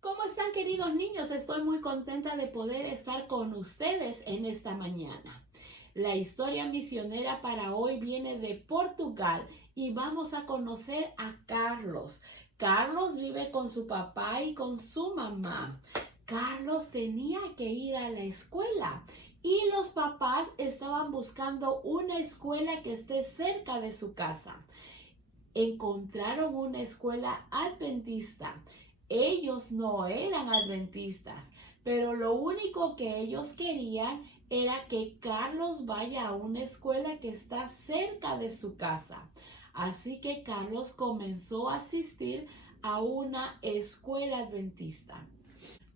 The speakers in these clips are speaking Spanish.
¿Cómo están, queridos niños? Estoy muy contenta de poder estar con ustedes en esta mañana. La historia misionera para hoy viene de Portugal y vamos a conocer a Carlos. Carlos vive con su papá y con su mamá. Carlos tenía que ir a la escuela y los papás estaban buscando una escuela que esté cerca de su casa. Encontraron una escuela adventista. Ellos no eran adventistas, pero lo único que ellos querían era que Carlos vaya a una escuela que está cerca de su casa. Así que Carlos comenzó a asistir a una escuela adventista.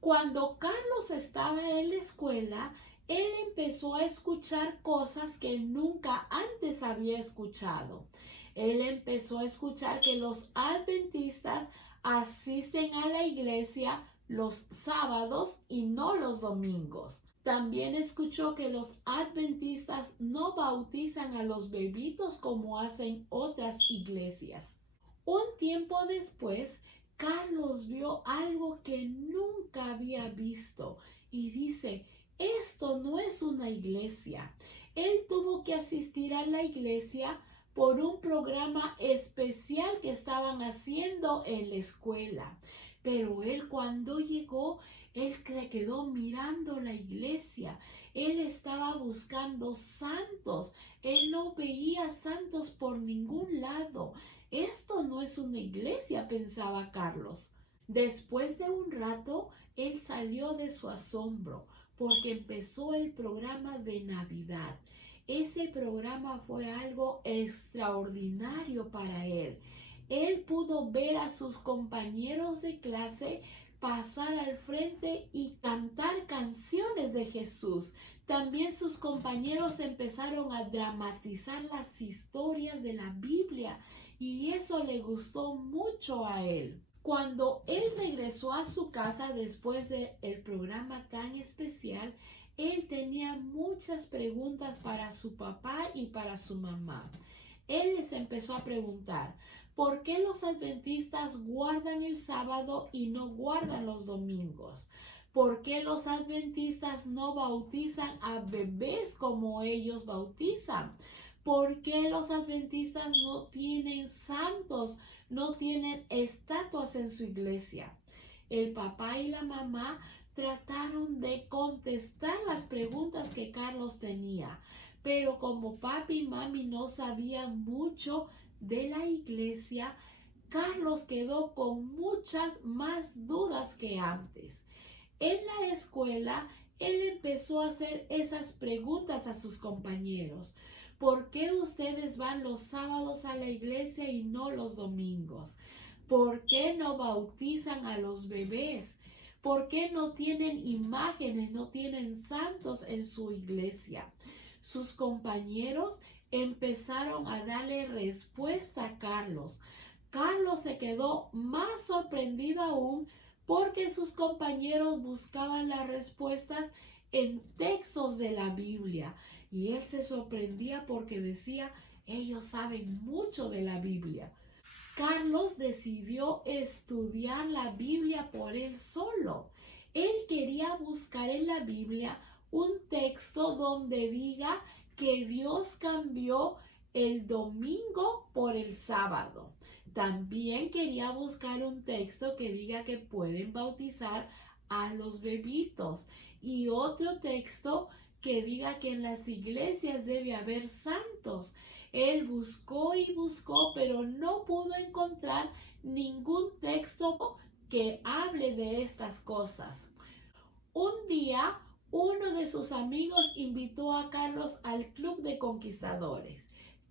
Cuando Carlos estaba en la escuela, él empezó a escuchar cosas que nunca antes había escuchado. Él empezó a escuchar que los adventistas asisten a la iglesia los sábados y no los domingos. También escuchó que los adventistas no bautizan a los bebitos como hacen otras iglesias. Un tiempo después, Carlos vio algo que nunca había visto y dice, esto no es una iglesia. Él tuvo que asistir a la iglesia por un programa especial que estaban haciendo en la escuela. Pero él cuando llegó, él se quedó mirando la iglesia. Él estaba buscando santos. Él no veía santos por ningún lado. Esto no es una iglesia, pensaba Carlos. Después de un rato, él salió de su asombro porque empezó el programa de Navidad. Ese programa fue algo extraordinario para él. Él pudo ver a sus compañeros de clase pasar al frente y cantar canciones de Jesús. También sus compañeros empezaron a dramatizar las historias de la Biblia y eso le gustó mucho a él. Cuando él regresó a su casa después del programa tan especial, él tenía muchas preguntas para su papá y para su mamá. Él les empezó a preguntar, ¿por qué los adventistas guardan el sábado y no guardan los domingos? ¿Por qué los adventistas no bautizan a bebés como ellos bautizan? ¿Por qué los adventistas no tienen santos, no tienen estatuas en su iglesia? El papá y la mamá trataron de contestar las preguntas que Carlos tenía, pero como papi y mami no sabían mucho de la iglesia, Carlos quedó con muchas más dudas que antes. En la escuela, él empezó a hacer esas preguntas a sus compañeros. ¿Por qué ustedes van los sábados a la iglesia y no los domingos? ¿Por qué no bautizan a los bebés? ¿Por qué no tienen imágenes, no tienen santos en su iglesia? Sus compañeros empezaron a darle respuesta a Carlos. Carlos se quedó más sorprendido aún porque sus compañeros buscaban las respuestas en textos de la Biblia. Y él se sorprendía porque decía, ellos saben mucho de la Biblia. Carlos decidió estudiar la Biblia por él solo. Él quería buscar en la Biblia un texto donde diga que Dios cambió el domingo por el sábado. También quería buscar un texto que diga que pueden bautizar a los bebitos y otro texto que diga que en las iglesias debe haber santos. Él buscó y buscó, pero no pudo encontrar ningún texto que hable de estas cosas. Un día, uno de sus amigos invitó a Carlos al club de conquistadores.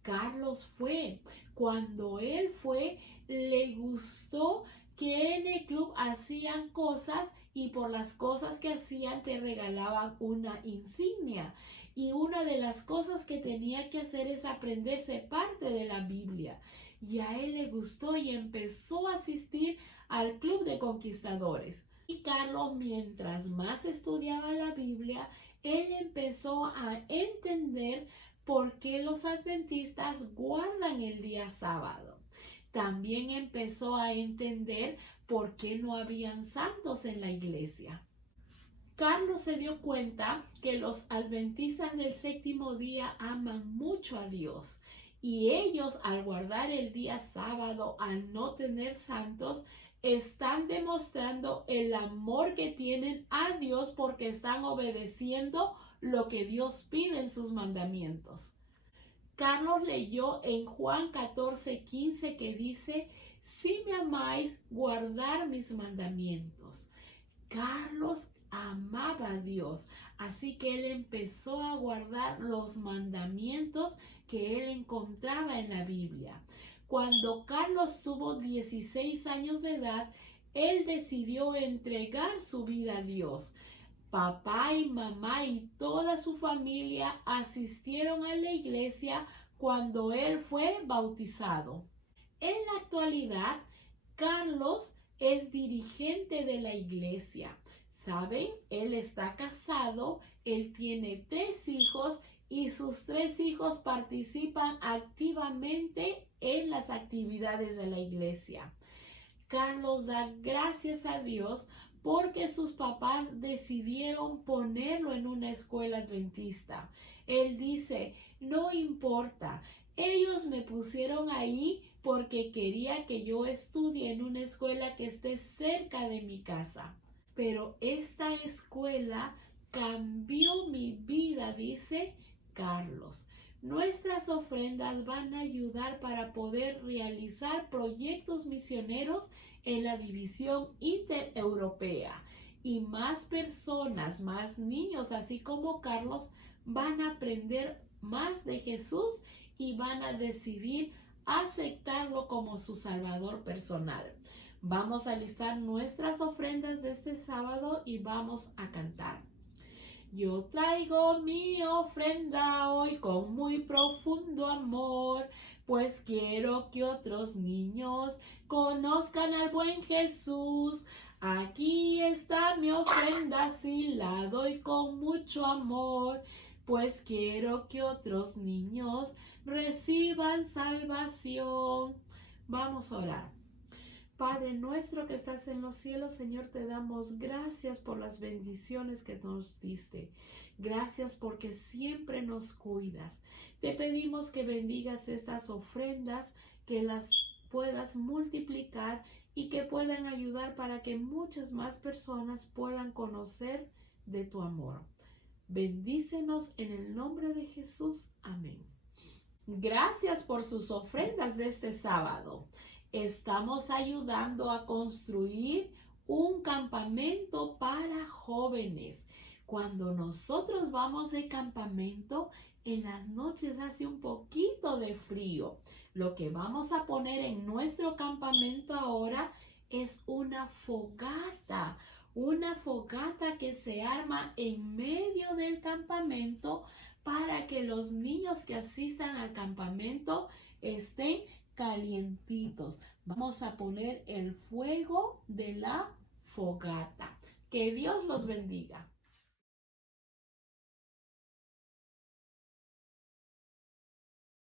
Carlos fue. Cuando él fue, le gustó que en el club hacían cosas y por las cosas que hacían te regalaban una insignia. Y una de las cosas que tenía que hacer es aprenderse parte de la Biblia. Y a él le gustó y empezó a asistir al club de conquistadores. Y Carlos, mientras más estudiaba la Biblia, él empezó a entender por qué los adventistas guardan el día sábado. También empezó a entender por qué no habían santos en la iglesia. Carlos se dio cuenta que los adventistas del séptimo día aman mucho a Dios y ellos, al guardar el día sábado, al no tener santos, están demostrando el amor que tienen a Dios porque están obedeciendo lo que Dios pide en sus mandamientos. Carlos leyó en Juan 14:15 que dice: si me amáis, guardar mis mandamientos. Carlos amaba a Dios, así que él empezó a guardar los mandamientos que él encontraba en la Biblia. Cuando Carlos tuvo 16 años de edad, él decidió entregar su vida a Dios. Papá y mamá y toda su familia asistieron a la iglesia cuando él fue bautizado. En la actualidad, Carlos es dirigente de la iglesia. ¿Saben? Él está casado, él tiene 3 hijos y sus 3 hijos participan activamente en las actividades de la iglesia. Carlos da gracias a Dios porque sus papás decidieron ponerlo en una escuela adventista. Él dice: no importa, ellos me pusieron ahí porque quería que yo estudie en una escuela que esté cerca de mi casa. Pero esta escuela cambió mi vida, dice Carlos. Nuestras ofrendas van a ayudar para poder realizar proyectos misioneros en la división intereuropea. Y más personas, más niños, así como Carlos, van a aprender más de Jesús y van a decidir aceptarlo como su Salvador personal. Vamos a listar nuestras ofrendas de este sábado y vamos a cantar. Yo traigo mi ofrenda hoy con muy profundo amor, pues quiero que otros niños conozcan al buen Jesús. Aquí está mi ofrenda, sí la doy con mucho amor, pues quiero que otros niños reciban salvación. Vamos a orar. Padre nuestro que estás en los cielos, Señor, te damos gracias por las bendiciones que nos diste. Gracias porque siempre nos cuidas. Te pedimos que bendigas estas ofrendas, que las puedas multiplicar y que puedan ayudar para que muchas más personas puedan conocer de tu amor. Bendícenos en el nombre de Jesús. Amén. Gracias por sus ofrendas de este sábado. Estamos ayudando a construir un campamento para jóvenes. Cuando nosotros vamos de campamento, en las noches hace un poquito de frío. Lo que vamos a poner en nuestro campamento ahora es una fogata que se arma en medio del campamento para que los niños que asistan al campamento estén calientitos. Vamos a poner el fuego de la fogata. Que Dios los bendiga.